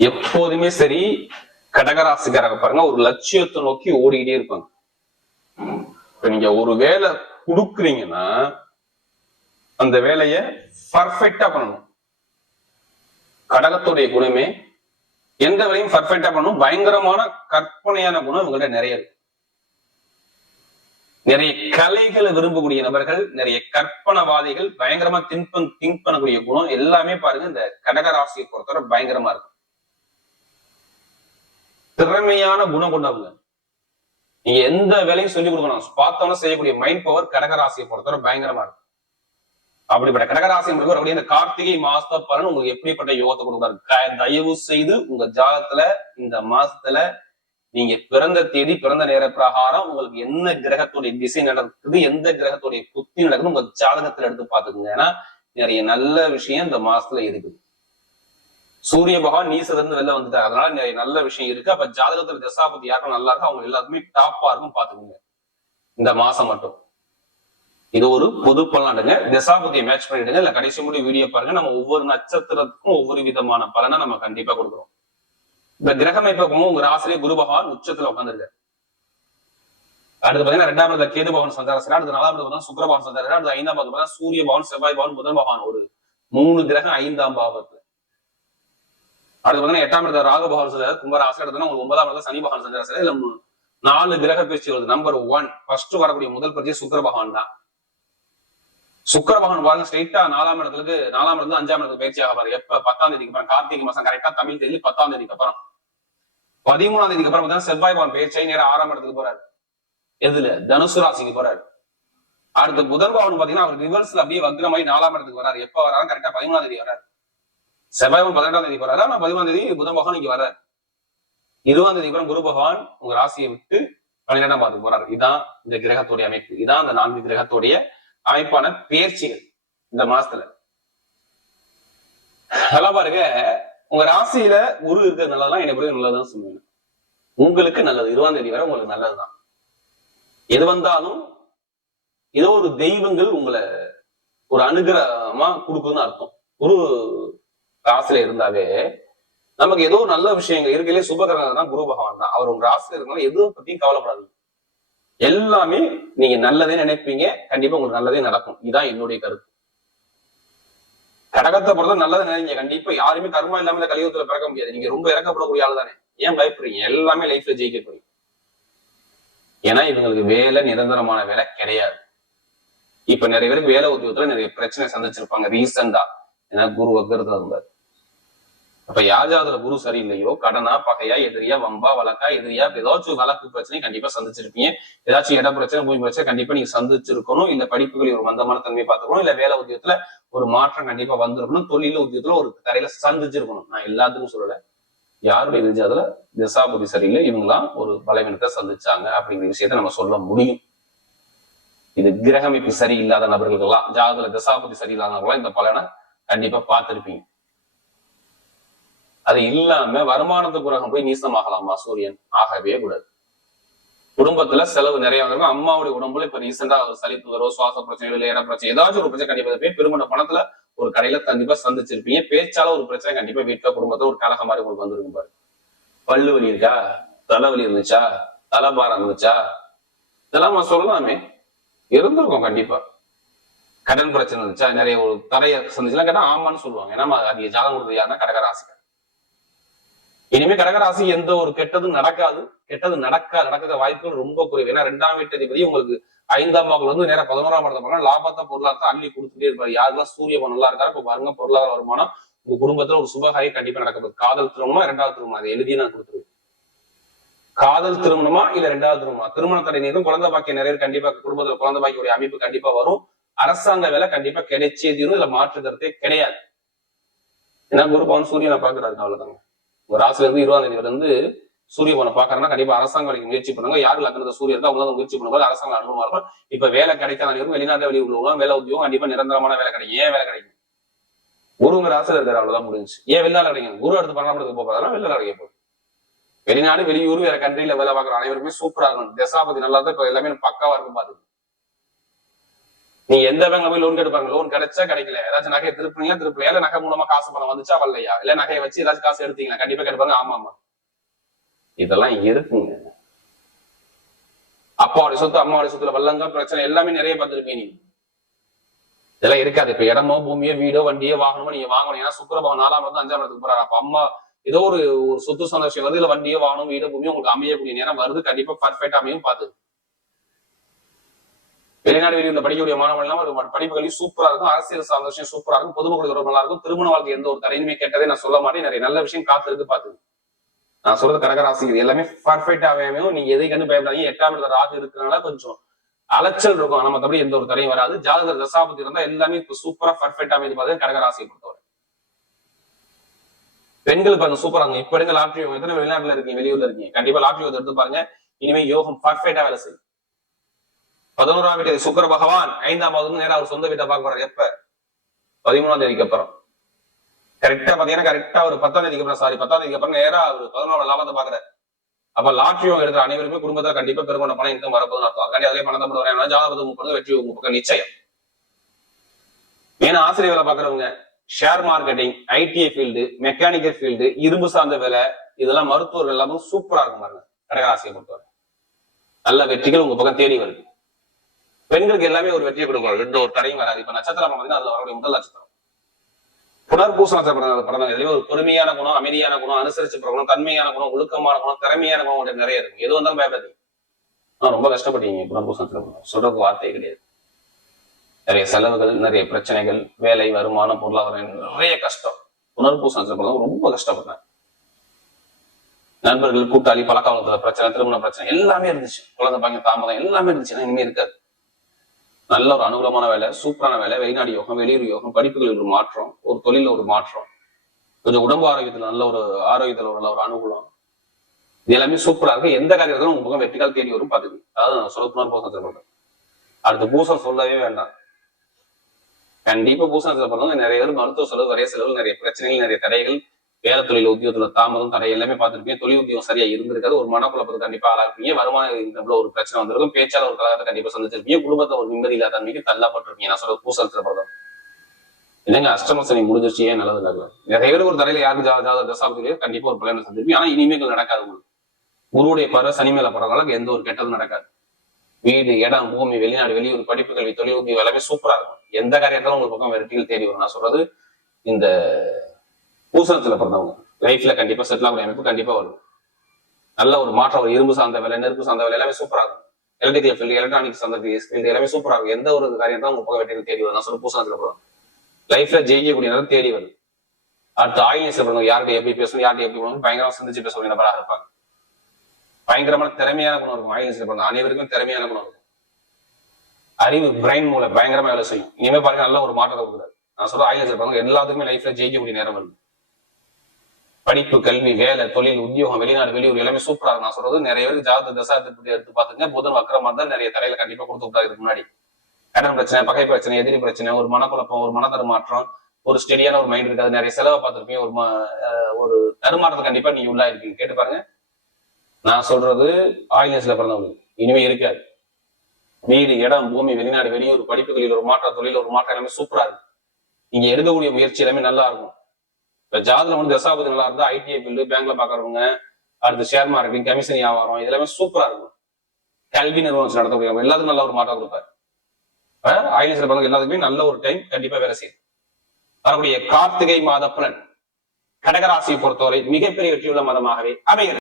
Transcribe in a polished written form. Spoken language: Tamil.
எப்போதுமே சரி கடகராசிக்காரங்க பாருங்க ஒரு லட்சியத்தை நோக்கி ஓடிக்கிட்டே இருப்பாங்க. இப்ப நீங்க ஒரு வேலை கொடுக்குறீங்கன்னா அந்த வேலைய பர்ஃபெக்டா பண்ணணும். கடகத்துடைய குணமே எந்த வேலையும் பர்ஃபெக்டா பண்ணணும். பயங்கரமான கற்பனையான குணம் இவங்கள்ட்ட நிறைய இருக்கு. நிறைய கலைகளை விரும்பக்கூடிய நபர்கள், நிறைய கற்பனவாதிகள், பயங்கரமா திங்க் பண்ணக்கூடிய குணம் எல்லாமே பாருங்க இந்த கடகராசியை பொறுத்தவரை பயங்கரமா இருக்கும். திறமையான குணம் கொண்டவங்க. நீங்க எந்த வேலையும் சொல்லிக் கொடுக்கணும், பார்த்தோம்னா செய்யக்கூடிய மைண்ட் பவர் கடகராசியை பொறுத்தவரை பயங்கரமா இருக்கும். அப்படிப்பட்ட கடகராசி அப்படியே இந்த கார்த்திகை மாச பலன் உங்களுக்கு எப்படிப்பட்ட யோகத்தை கொடுக்குறாரு. தயவு செய்து உங்க ஜாதகத்துல இந்த மாசத்துல நீங்க பிறந்த தேதி பிறந்த நேர பிரகாரம் உங்களுக்கு என்ன கிரகத்துடைய திசை நடக்குது, எந்த கிரகத்துடைய புத்தி நடக்குது உங்க ஜாதகத்துல எடுத்து பாத்துக்கோங்க. ஏன்னா நிறைய நல்ல விஷயம் இந்த மாசத்துல இருக்குது. சூரிய பகவான் நீசத்திலிருந்து வெளில வந்துட்டாரு, அதனால நிறைய நல்ல விஷயம் இருக்கு. அப்ப ஜாதகத்துல தசாபதி யாருக்கும் நல்லா இருக்கும், அவங்க எல்லாத்துக்குமே டாப்பா இருக்கும் பாத்துக்கோங்க இந்த மாசம் மட்டும். இது ஒரு பொது பலனாடுங்க. தசாபதியை மேட்ச் பண்ணிடுங்க. இல்ல கடைசி முடி வீடியோ பாருங்க. நம்ம ஒவ்வொரு நட்சத்திரத்துக்கும் ஒவ்வொரு விதமான பலனை நம்ம கண்டிப்பா கொடுக்குறோம். இந்த கிரகம் இப்ப உங்க ராசிலே குரு பகவான் உச்சத்துல உட்காந்துருக்காரு. அடுத்து பாத்தீங்கன்னா 2ஆம் இடத்துல கேது பகவான் சஞ்சாரம், அடுத்து 4ஆம் இடத்துல சுக்கிர பகவான் சஞ்சாரம், அடுத்து 5ஆம் பாவத்துல சூரிய பகவான், செவ்வாய் பகவான், புதன் பகவான், ஒரு 3 கிரகம் 5ஆம் பாவத்துல. அடுத்து பாத்தீங்கன்னா 8ஆம் இடத்துல ராகு பகவான் சஞ்சாரம், கும்பராசி. அடுத்து உங்களுக்கு 9ஆம் இடத்துல சனி பகவான் சஞ்சாரம். இல்ல 4 கிரக பயிற்சி வருது. நம்பர் 1 ஃபர்ஸ்ட் வரக்கூடிய முதல் பயிற்சி சுக்கிர பகவான் தான். சுக்கிர பகவான் பாருங்க ஸ்ட்ரெயிட்டா 4ஆம் இடத்துல 5ஆம் இடத்துக்கு பயிற்சி ஆகாரு. எப்ப 10ஆம் தேதிக்கு அப்புறம், கார்த்திகை மாசம் கரெக்டா தமிழ் தேதி 10ஆம் தேதிக்கு அப்புறம். 13ஆம் தேதிக்கு அப்புறம் செவ்வாய் பகவான் பயிற்சி நேரம் 6ஆம் இடத்துக்கு போறாரு. எதுல? தனுசு ராசிக்கு போறாரு. அடுத்து புதன் பகவான் பாத்தீங்கன்னா அவர் ரிவர்ஸ்ல அப்படியே வக்ரமாயி 4ஆம் இடத்துக்கு வராரு. எப்ப வராரு? கரெக்டா 13ஆம் தேதி வராரு. செவ்வாய் 18ஆம் தேதி போறாரு. ஆனா 13ஆம் தேதி புதன் பகவான் இங்க வர்றாரு. 20ஆம் தேதி அப்புறம் குரு பகவான் உங்க ராசியை விட்டு 12ஆம் பாவத்துக்கு போறாரு. இதான் இந்த கிரகத்துடைய அமைப்பு. இதான் அந்த 4 கிரகத்துடைய அமைப்பான பயிற்சிகள் இந்த மாசத்துல. நல்லா பாருங்க, உங்க ராசியில குரு இருக்கிறது நல்லதெல்லாம் எனக்கு நல்லதுதான் சொல்லுவேன். உங்களுக்கு நல்லது. 20ஆம் தேதி வரை உங்களுக்கு நல்லதுதான். எது வந்தாலும் ஏதோ ஒரு தெய்வங்கள் உங்களை ஒரு அனுகிரகமா கொடுக்குதுன்னு அர்த்தம். குரு ராசியில இருந்தாவே நமக்கு ஏதோ நல்ல விஷயங்கள் இருக்கையிலே சுபகிரகம் தான் குரு பகவான் தான். அவர் உங்க ராசியில இருந்தாலும் எதுவும் பத்தியும் கவலைப்படாது. எல்லாமே நீங்க நல்லதே நினைப்பீங்க, கண்டிப்பா உங்களுக்கு நல்லதே நடக்கும். இதுதான் என்னுடைய கருத்து. கடகத்தை பொறுத்த நல்லதை நினைங்க. கண்டிப்பா யாருமே கர்மா இல்லாம இந்த கலியுகத்துல பிறக்க முடியாது. நீங்க ரொம்ப இறக்கப்படக்கூடிய ஆளு தானே, ஏன் பயப்படுறீங்க? எல்லாமே லைஃப்ல ஜெயிக்க போறீங்க. ஏன்னா இவங்களுக்கு வேலை நிரந்தரமான வேலை கிடையாது. இப்ப நிறைய பேருக்கு வேலை உத்தியோகத்துல நிறைய பிரச்சனை சந்திச்சிருப்பாங்க ரீசெண்டா. ஏன்னா குரு வக்கரத்துல இருந்தாரு. அப்ப யாஜாதுல குரு சரியில்லையோ, கடனா பகையா எதிரியா வம்பா வழக்கா எதிரியா ஏதாச்சும் வழக்கு பிரச்சனை கண்டிப்பா சந்திச்சிருப்பீங்க. ஏதாச்சும் இட பிரச்சனை பூமி பிரச்சனை கண்டிப்பா நீங்க சந்திச்சிருக்கணும். இல்ல படிப்புகளில் ஒரு மந்தமான தன்மையை பார்த்துக்கணும். இல்ல வேலை உத்தியோகத்துல ஒரு மாற்றம் கண்டிப்பா வந்திருக்கணும். தொழில உத்தியோகத்துல ஒரு தரையில சந்திச்சிருக்கணும். நான் எல்லாத்துக்கும் சொல்லல, யாருடைய விஜயத்துல திசாபுதி சரியில்லை, இவங்களாம் ஒரு பலவீனத்தை சந்திச்சாங்க அப்படிங்கிற விஷயத்த நம்ம சொல்ல முடியும். இது கிரகமைப்பு சரியில்லாத நபர்களுக்கெல்லாம், ஜாதகத்துல திசாபுதி சரியில்லாதவங்களாம் இந்த பலனை கண்டிப்பா பார்த்திருப்பீங்க. அது இல்லாம வருமானத்து கிரகம் போய் நீசமாகலாமா? சூரியன் ஆகவே கூடாது. குடும்பத்துல செலவு நிறைய வந்திருக்கும். அம்மாவுடைய உடம்புல இப்ப ரீசெண்டா சளிப்பு வரும், சுவாச பிரச்சனை, இல்லை இட பிரச்சனை, ஏதாச்சும் ஒரு பிரச்சனை கண்டிப்பா போய் பெருமண்ட பணத்துல ஒரு கடையில கண்டிப்பா சந்திச்சிருப்பீங்க. பேச்சால ஒரு பிரச்சனை கண்டிப்பா வீட்டுல குடும்பத்துல ஒரு கலகம் மாதிரி உங்களுக்கு வந்திருக்கும் பாரு. பல்லு வலி இருக்கா, தலைவலி இருந்துச்சா, தலைபாரம் இருந்துச்சா, இதெல்லாம் சொல்லலாமே, இருந்திருக்கும் கண்டிப்பா. கடன் பிரச்சனை இருந்துச்சா, நிறைய ஒரு தடையை சந்திச்சுலாம் கேட்டா ஆமான்னு சொல்லுவாங்க. ஏன்னா அதிக ஜாதகம் கொடுத்தது யாருன்னா கடகராசி. இனிமே கடகராசி எந்த ஒரு கெட்டதும் நடக்காது. கெட்டது நடக்க வாய்ப்புகள் ரொம்ப குறைவு. ஏன்னா 2ஆம் வீட்டதிபதி உங்களுக்கு 5ஆம் பாவத்துல இருந்து நேரம் 11ஆம் இடத்த பாருங்க, லாபத்தை பொருளாதாரத்தை அள்ளி கொடுத்துட்டே இருப்பாரு. யாருதான் சூரிய பகவான் நல்லா இருக்காரு இப்ப பாருங்க, பொருளாதார வருமானம் உங்க குடும்பத்துல ஒரு சுபகாரியம் கண்டிப்பா நடக்க. காதல் திருமணமா 2வது திருமணம், அதை எழுதி நான் கொடுத்துருவேன். காதல் திருமணமா இல்ல 2வது திருமணமா, திருமண தடை நீரும் குழந்தை பாக்கிய நிறைய கண்டிப்பா குடும்பத்துல குழந்தை பாக்கிய அமைப்பு கண்டிப்பா வரும். அரசாங்க வேலை கண்டிப்பா கிடைச்சே தீரும். இதுல மாற்று கருத்தே கிடையாது. ஏன்னா குரு பவன் சூரியனை பாக்குறாரு, அவ்வளவுதாங்க. ஒரு ராசில இருந்து 20ஆம் தேதியில இருந்து சூரிய பவனை பாக்குறேன்னா கண்டிப்பா அரசாங்க வேலைக்கு முயற்சி பண்ணுங்க. யாரு லக்னத்துல சூரியன் இருக்கா அவங்க முயற்சி பண்ணும்போது அரசாங்க அனுபவமா இருக்கும். இப்ப வேலை கிடைக்காத நேரம் வெளிநாட்டு வெளி உள்ளவங்க வேலை உத்தியோகம் கண்டிப்பா நிரந்தரமான வேலை கிடைக்கும். ஏன் வேலை கிடைக்கும்? குரு உங்க ராசில இருக்காரு, அவ்வளவுதான் முடிஞ்சு. ஏன் வெளிநாடு கிடைக்கும்? குரு அடுத்து 12ஆம் இடத்துக்கு போறதுனால வெளிநாடு கிடைக்க போகுது. வெளிநாடு வெளியூர் வேற கண்ட்ரில வேலை பார்க்குற அனைவருக்குமே சூப்பரா இருக்கும். தசாபதி நல்லா தான் இப்ப எல்லாமே பக்காவா இருக்கும். பாத்து நீங்க எந்த பேங்க்ல போய் லோன் கேட்டுப்பாங்க, லோன் கிடைச்சா கிடைக்கல, ஏதாச்சும் நகையை திருப்பினீங்களா இல்ல நகை மூலமா காசு பணம் வந்துச்சா வரலையா, இல்ல நகையை வச்சு ஏதாச்சும் காசு எடுத்தீங்களா, கண்டிப்பா கேட்பாங்க ஆமா. இதெல்லாம் இருக்குங்க. அப்பாவுடைய சொத்து அம்மாவுடைய சொத்துல வல்லங்க பிரச்சனை எல்லாமே நிறைய பார்த்திருப்பீங்க நீங்க. இதெல்லாம் இருக்காது. இப்ப இடமோ பூமியோ வீடோ வண்டியோ வாகனமோ நீங்க வாங்கணும், ஏன்னா சுக்கிரபவன் 4ஆம் இருந்து 5ஆம் இடத்துக்கு போறாரு. அப்ப அம்மா ஏதோ ஒரு சொத்து சொந்த விஷயம் வருது, இல்ல வண்டியோ வாகனம் வீடோ பூமியோ உங்களுக்கு அமையக்கூடிய நேரம் வருது, கண்டிப்பா பர்ஃபெக்டா அமையும். பார்த்து வெளிநாடு வெளியூர்ல படிக்கக்கூடிய மாணவர்கள் எல்லாம் படிப்பு கல்வி சூப்பரா இருக்கும், அரசியல் சார்ந்த விஷயம் சூப்பரா இருக்கும், பொதுமக்களுக்கு நல்லா இருக்கும், திருமண வாழ்க்கை எந்த ஒரு தடையுமே கேட்டதே நான் சொல்ல மாட்டேன். நிறைய நல்ல விஷயம் காத்திருக்கு. பார்த்து நான் சொல்றது கடகராசி எல்லாமே பர்ஃபெக்டா அமையும். நீங்க எதை கண்டு பயப்படாதீங்க. 8ஆம் இடத்துல ராகு இருக்கிறனால கொஞ்சம் அலைச்சல் இருக்கும், ஆனா மற்றபடி எந்த ஒரு தடையும் வராது. ஜாதகர் தசாபதி இருந்தா எல்லாமே இப்ப சூப்பரா பர்ஃபெக்டா அமைது. பார்த்தீங்கன்னா கடகராசியை பொறுத்தவரை பெண்கள் பாருங்க சூப்பரா இருக்கும். இப்ப எடுங்க லாட்ரி, எத்தனை வெளிநாட்டுல இருக்கீங்க வெளியூர்ல இருக்கீங்க, கண்டிப்பா லாட்ரி எடுத்து பாருங்க. இனிமே யோகம் பர்ஃபெக்டா வேலை செய்யும். 11ஆம் வீட்டு சுக்கிர பகவான் 5ஆம் மாதம் நேரம் அவர் சொந்த வீட்டை பார்க்க போறாரு. எப்ப 13ஆம் தேதிக்கு அப்புறம் கரெக்டா பாத்தீங்கன்னா கரெக்டா ஒரு 10ஆம் தேதிக்கு அப்புறம் 10ஆம் தேதிக்கு அப்புறம் நேரா ஒரு 11ஆம் லாபத்தை பாக்குறாரு. அப்ப லாட்ரி எடுக்கிற அனைவருமே குடும்பத்துல கண்டிப்பா பெருங்கொண்ட பணம் இன்கம் வரப்போதுன்னு அர்த்தம். அதுக்காண்டி அதே பணம் தான் வரேன். ஜாதகம் 30 வெற்றி உங்க பக்கம் நிச்சயம். ஏன்னா ஆசிரியர் வேலை பாக்குறவங்க, share marketing, ITI field, mechanical field, இரும்பு சார்ந்த வேலை, இதெல்லாம் மருத்துவர்கள் எல்லாமே சூப்பரா இருக்கும் பாருங்க. கடகராசியை பொறுத்தவரை நல்ல வெற்றிகள் உங்க பக்கம் தேடி வருது. பெண்களுக்கு எல்லாமே ஒரு வெற்றியை கொடுக்கும், எந்த ஒரு தடையும் வராது. இப்ப நட்சத்திரம் பார்த்தீங்கன்னா அதுல வரக்கூடிய முதல் நட்சத்திரம் புனர்பூச நட்சத்திரம் பிறந்தவங்க. இதுலயே ஒரு பொறுமையான குணம், அமைதியான குணம், அனுசரிச்சு குணம், தன்மையான குணம், ஒழுக்கமான குணம், திறமையான குணம் நிறைய இருக்கும். எது வந்தாலும் பயப்படாதீங்க. ரொம்ப கஷ்டப்பட்டீங்க புனர்பூச நட்சத்திரம், சொல்றதுக்கு வார்த்தை கிடையாது. நிறைய செலவுகள், நிறைய பிரச்சனைகள், வேலை, வருமானம், பொருளாதாரம், நிறைய கஷ்டம். புனர்பூச நட்சத்திரம் ரொம்ப கஷ்டப்பட்டேன். நண்பர்கள், கூட்டாளி, பழக்கவழக்கத்துல பிரச்சனை, திருமண பிரச்சனை எல்லாமே இருந்துச்சு. குழந்தை பாக்கியம் தாமதம் எல்லாமே இருந்துச்சு. இனிமே இருக்காது. நல்ல ஒரு அனுகூலமான வேலை, சூப்பரான வேலை, வெளிநாடு யோகம், வெளியூர் யோகம், படிப்புகளில் ஒரு மாற்றம், ஒரு தொழில ஒரு மாற்றம், கொஞ்சம் உடம்பு ஆரோக்கியத்துல நல்ல ஒரு ஆரோக்கியத்துல நல்ல ஒரு அனுகூலம், இது எல்லாமே சூப்பரா இருக்கு. எந்த காரியத்திலும் உங்க பக்கம் வெற்றிக்கால் தேடி வரும். பாத்துக்கு அதாவது நான் சொல்ல பூசம். அடுத்து பூசம் சொல்லவே வேண்டாம். கண்டிப்பா பூசணத்துல பண்ணவங்க நிறைய பேர் மருத்துவ செலவு, நிறைய செலவு, நிறைய பிரச்சனைகள், நிறைய தடைகள், வேலை தொழில் உத்தியோகத்துல தாமதம், தடை எல்லாமே பார்த்திருப்பீங்க. தொழில் உத்தியோகம் சரியா இருந்திருக்காது, ஒரு மனக்குழப்பத்துக்கு கண்டிப்பா ஆளாயிருப்பீங்க. வருமானம் ஒரு பிரச்சனை வந்திருக்கும், பேச்சாளர் ஒரு கழகத்தை கண்டிப்பா சந்திச்சிருப்பீங்க. குடும்பத்தை ஒரு நிம்மதி இல்லாத தன்மைக்கு தள்ளப்பட்டிருப்பீங்க. நான் சொல்ற பூசணத்துல பண்றது என்னங்க அஷ்டம சனி முடிஞ்சிருச்சு, ஏன் நல்லது நடக்கல. நிறைய பேர் ஒரு தடையில யாருக்கு ஜாதக தசாபதியிலேயே கண்டிப்பா ஒரு பலனை சந்திருப்பீங்க. ஆனா இனிமேல் நடக்காது. உங்களுக்கு குருவுடைய பருவ சனி மேல படுறவங்களுக்கு எந்த ஒரு கெட்டதும் நடக்காது. வீடு, இடம், பூமி, வெளிநாடு, வெளியூர், படிப்பு கல்வி, தொழில் உத்தியோகம் எல்லாமே சூப்பரா இருக்கும். எந்த காரியத்தாலும் உங்களுக்கு பக்கம் வெற்றிகள் தேடி வரும். நான் சொல்றது இந்த பூசணத்துல பிறந்தவங்க லைஃப்ல கண்டிப்பா செட்டில் ஆகிற அமைப்பு கண்டிப்பா வரும். நல்ல ஒரு மாற்றம், ஒரு இரும்பு சார்ந்த வேலை, நெருப்பு சார்ந்த வேலை எல்லாமே சூப்பரா இருக்கும். எலக்ட்ரிக்கல் ஃபீல்டு, எலக்ட்ரானிக்ஸ் சார்ந்த ஃபீல்டு எல்லாமே சூப்பரா இருக்கும். எந்த ஒரு காரியம் தான் உங்க பக்கம் வெற்றிகள் தேடி வரும். நான் சொல்ற பூசணத்துல பிறந்தவங்க லைஃப்ல ஜெயிக்கக்கூடிய நேரம் தேடி வருது. அடுத்து ஆயில்ஸ்ல பிறந்தவங்க யார்கிட்ட எப்படி பேசணும், யார்கிட்ட எப்படி போகணும், பயங்கரமா சிந்திச்சு பேசக்கூடிய நபராக இருப்பாங்க. பயங்கரமான திறமையான குணம் இருக்கும். ஆயில்ஸ்ல பிறந்த அனைவருக்கும் திறமையான குணம் இருக்கும். அறிவு, பிரெயின் மூளை பயங்கரமா வேலை செய்யும். இனிமே பாருங்க நல்ல ஒரு மாற்றத்தை கொடுக்குறாரு. நான் சொல்ற ஆயில்ஸ்ல பிறந்தவங்க எல்லாத்துக்குமே லைஃப்ல ஜெயிக்கக்கூடிய நேரம் வருது. படிப்பு, கல்வி, வேலை, தொழில், உத்தியோகம், வெளிநாடு, வெளியூர் எல்லாமே சூப்பரா இருக்கும். நான் சொல்றது நிறைய பேருக்கு ஜாதக தசாபதி எடுத்து பாத்துங்க. புதன் வக்கரமா இருந்தா நிறைய தடையில கண்டிப்பா கொடுத்து விட்டாரு. இதுக்கு முன்னாடி கடன் பிரச்சனை, பகை பிரச்சனை, எதிரி பிரச்சனை, ஒரு மனக்குழப்பம், ஒரு மனதருமாற்றம், ஒரு ஸ்டெடியான ஒரு மைண்ட் இருக்காது, நிறைய செலவை பார்த்திருப்பீங்க, ஒரு தருமாற்றத்தை கண்டிப்பா நீங்க உள்ளா இருக்கீங்க. கேட்டு பாருங்க. நான் சொல்றது ஆயில்ஸ்ல பிறந்தவங்க இனிமே இருக்காது. வீடு, இடம், பூமி, வெளிநாடு, வெளியூர், படிப்புகளில் ஒரு மாற்றம், தொழில் ஒரு மாற்றம் எல்லாமே சூப்பரா இருக்கு. நீங்க எடுக்கக்கூடிய முயற்சி எல்லாமே நல்லா இருக்கும். இப்ப ஜாதகம் தசாபதி நல்லா இருந்தா ஐடிஐ ஃபீல்டு, பேங்க்ல பாக்குறவங்க, அடுத்து ஷேர் மார்க்கெட்டிங், கமிஷன் வியாபாரம், இது எல்லாமே சூப்பரா இருக்கும். கல்வி நிறுவனம் நடத்தக்கூடிய எல்லாத்துக்கும் நல்ல ஒரு மாற்றம் கொடுப்பாரு. ஆயில்ஸ்ல பிறந்தவங்க எல்லாத்துக்குமே நல்ல ஒரு டைம் கண்டிப்பா வேலை செய்யும். வரக்கூடிய கார்த்திகை மாத பலன் கடகராசியை பொறுத்தவரை மிகப்பெரிய வெற்றியுள்ள மதமாகவே அமைகிறது.